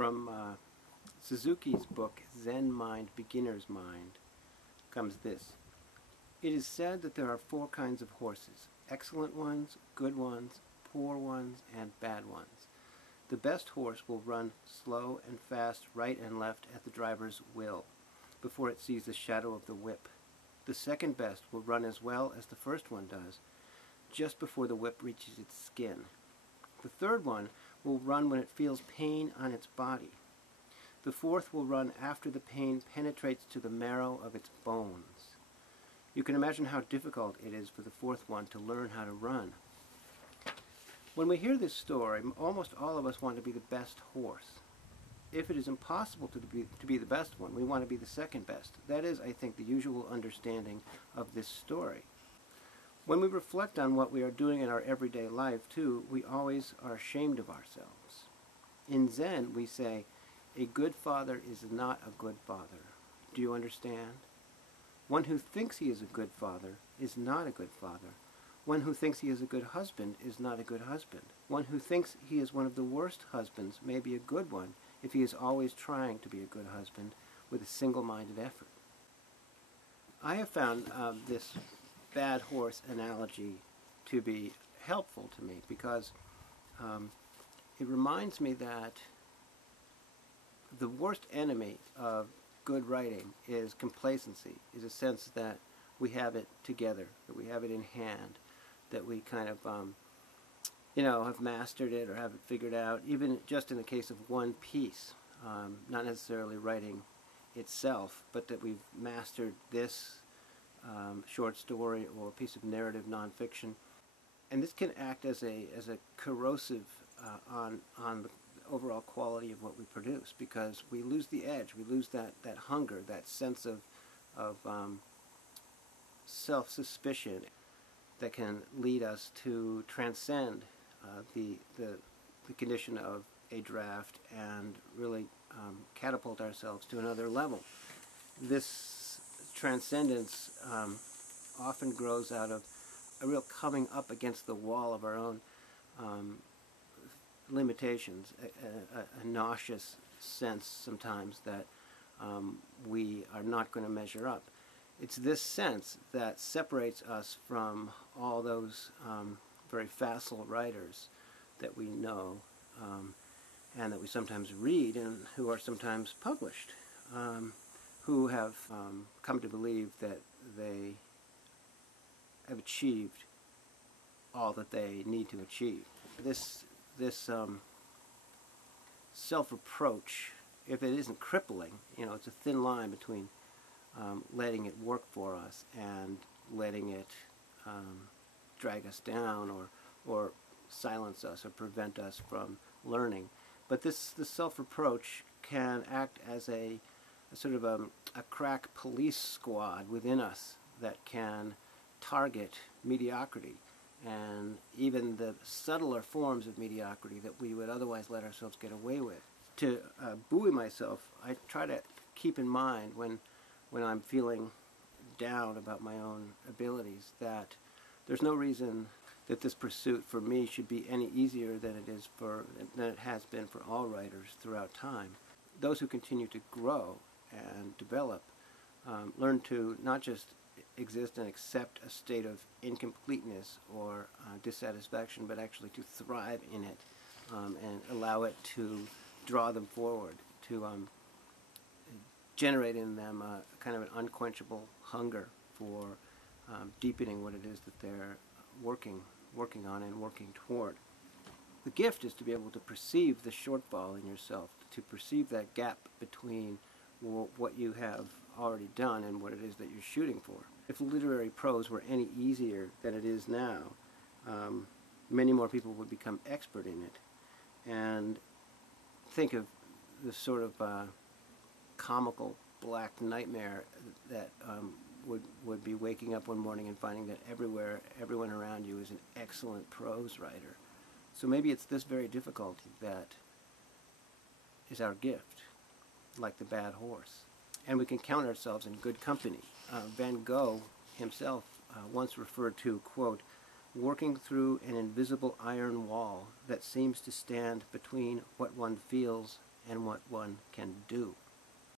From Suzuki's book, Zen Mind, Beginner's Mind, comes this. It is said that there are 4 kinds of horses: excellent ones, good ones, poor ones, and bad ones. The best horse will run slow and fast right and left at the driver's will, before it sees the shadow of the whip. The second best will run as well as the first one does, just before the whip reaches its skin. The third one will run when it feels pain on its body. The fourth will run after the pain penetrates to the marrow of its bones. You can imagine how difficult it is for the fourth one to learn how to run. When we hear this story, almost all of us want to be the best horse. If it is impossible to be the best one, we want to be the second best. That is, I think, the usual understanding of this story. When we reflect on what we are doing in our everyday life, too, we always are ashamed of ourselves. In Zen, we say, a good father is not a good father. Do you understand? One who thinks he is a good father is not a good father. One who thinks he is a good husband is not a good husband. One who thinks he is one of the worst husbands may be a good one if he is always trying to be a good husband with a single-minded effort. I have found this bad horse analogy to be helpful to me because it reminds me that the worst enemy of good writing is complacency, is a sense that we have it together, that we have it in hand, that we kind of have mastered it or have it figured out, even just in the case of one piece, not necessarily writing itself, but that we've mastered this short story or piece of narrative nonfiction. And this can act as a corrosive on the overall quality of what we produce, because we lose the edge, we lose that hunger, that sense of self-suspicion that can lead us to transcend the condition of a draft and really catapult ourselves to another level. This transcendence often grows out of a real coming up against the wall of our own limitations, a nauseous sense sometimes that we are not going to measure up. It's this sense that separates us from all those very facile writers that we know and that we sometimes read and who are sometimes published, who have come to believe that they have achieved all that they need to achieve. This self-reproach, if it isn't crippling, it's a thin line between letting it work for us and letting it drag us down or silence us or prevent us from learning. But this self-reproach can act as a sort of a crack police squad within us that can target mediocrity and even the subtler forms of mediocrity that we would otherwise let ourselves get away with. To buoy myself, I try to keep in mind when I'm feeling down about my own abilities that there's no reason that this pursuit for me should be any easier than it has been for all writers throughout time. Those who continue to grow and develop learn to not just exist and accept a state of incompleteness or dissatisfaction, but actually to thrive in it and allow it to draw them forward, to generate in them a kind of an unquenchable hunger for deepening what it is that they're working on and working toward. The gift is to be able to perceive the shortfall in yourself, to perceive that gap between what you have already done and what it is that you're shooting for. If literary prose were any easier than it is now, many more people would become expert in it. And think of the sort of comical black nightmare that would be waking up one morning and finding that everyone around you is an excellent prose writer. So maybe it's this very difficulty that is our gift, like the bad horse. And we can count ourselves in good company. Van Gogh himself once referred to, quote, working through an invisible iron wall that seems to stand between what one feels and what one can do.